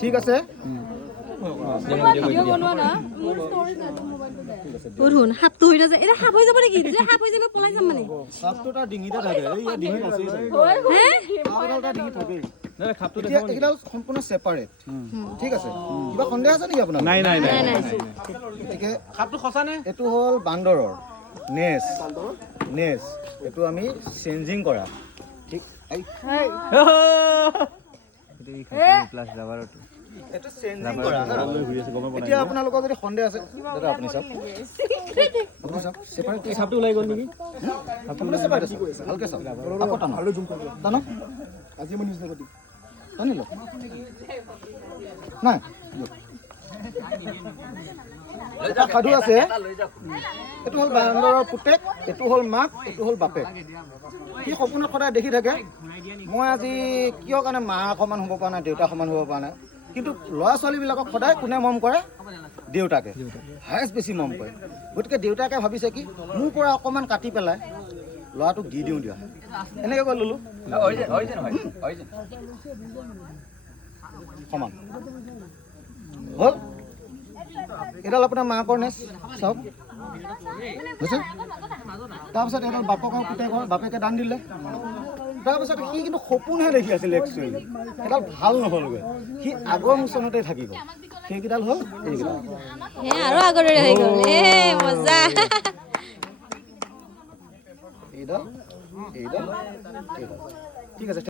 ঠিক আছে শুন সাপটো হৈ যায় এটা সাপ হৈ যাব নেকি যে সাপ হৈ যাব পলাই যাম মানে সাপটো তাৰ ডিঙিতে থাকে এই ডিঙি আছে হে সাপটো ডিঙি থাকে এতিয়া এইডাল সম্পূৰ্ণ সেপাৰেট ঠিক আছে কিবা সন্দেহ আছে নেকি আপোনাৰ নাই নাই নাই গতিকে সাপটো সঁচা নে এইটো হ'ল বান্দৰৰ নেচ নেচ এইটো আমি চেঞ্জিং কৰা ঠিক এইটো চেঞ্জিং কৰা এতিয়া আপোনালোকৰ যদি সন্দেহ আছে দাদা আপুনি চাওক আপুনি চাওক সেপাৰেট সাপটো ওলাই গ'ল নেকি আপুনি সেপাৰেট আছে ভালকৈ চাওক আকৌ টানো আৰু জুম কৰি টানো আজি মই নিউজ দেখি টানিল নাই এটা সাধু আছে এইটো হ'ল বান্দৰৰ পুতেক এইটো হ'ল মাক এইটো হ'ল বাপেক সি সপোনত সদায় দেখি থাকে মই আজি কিয় কাৰণে মাক সমান হ'ব পৰা নাই দেউতা সমান হ'ব পৰা নাই কিন্তু ল'ৰা ছোৱালীবিলাকক সদায় কোনে মৰম কৰে দেউতাকে হায়েষ্ট বেছি মৰম কৰে গতিকে দেউতাকে ভাবিছে কি মোৰ পৰা অকণমান কাটি পেলাই ল'ৰাটোক দি দিওঁ দিয়া এনেকৈ কৈ ল'লোঁ সমান হ'ল এডাল আপোনাৰ মাকৰ নেচ চাওক বুজিছে তাৰপিছত এডাল বাপকৰ পুতেকৰ বাপেকে দান দিলে তাৰপিছত সি কিন্তু সপোনহে দেখি আছিলে একচুৱেলি এডাল ভাল নহ'লগৈ সি আগৰ মোচনতে থাকিব সেইকেইডাল হ'ল এইকেইডাল আৰু আগৰে হৈ গ'ল মজা এইডাল এইডাল ঠিক আছে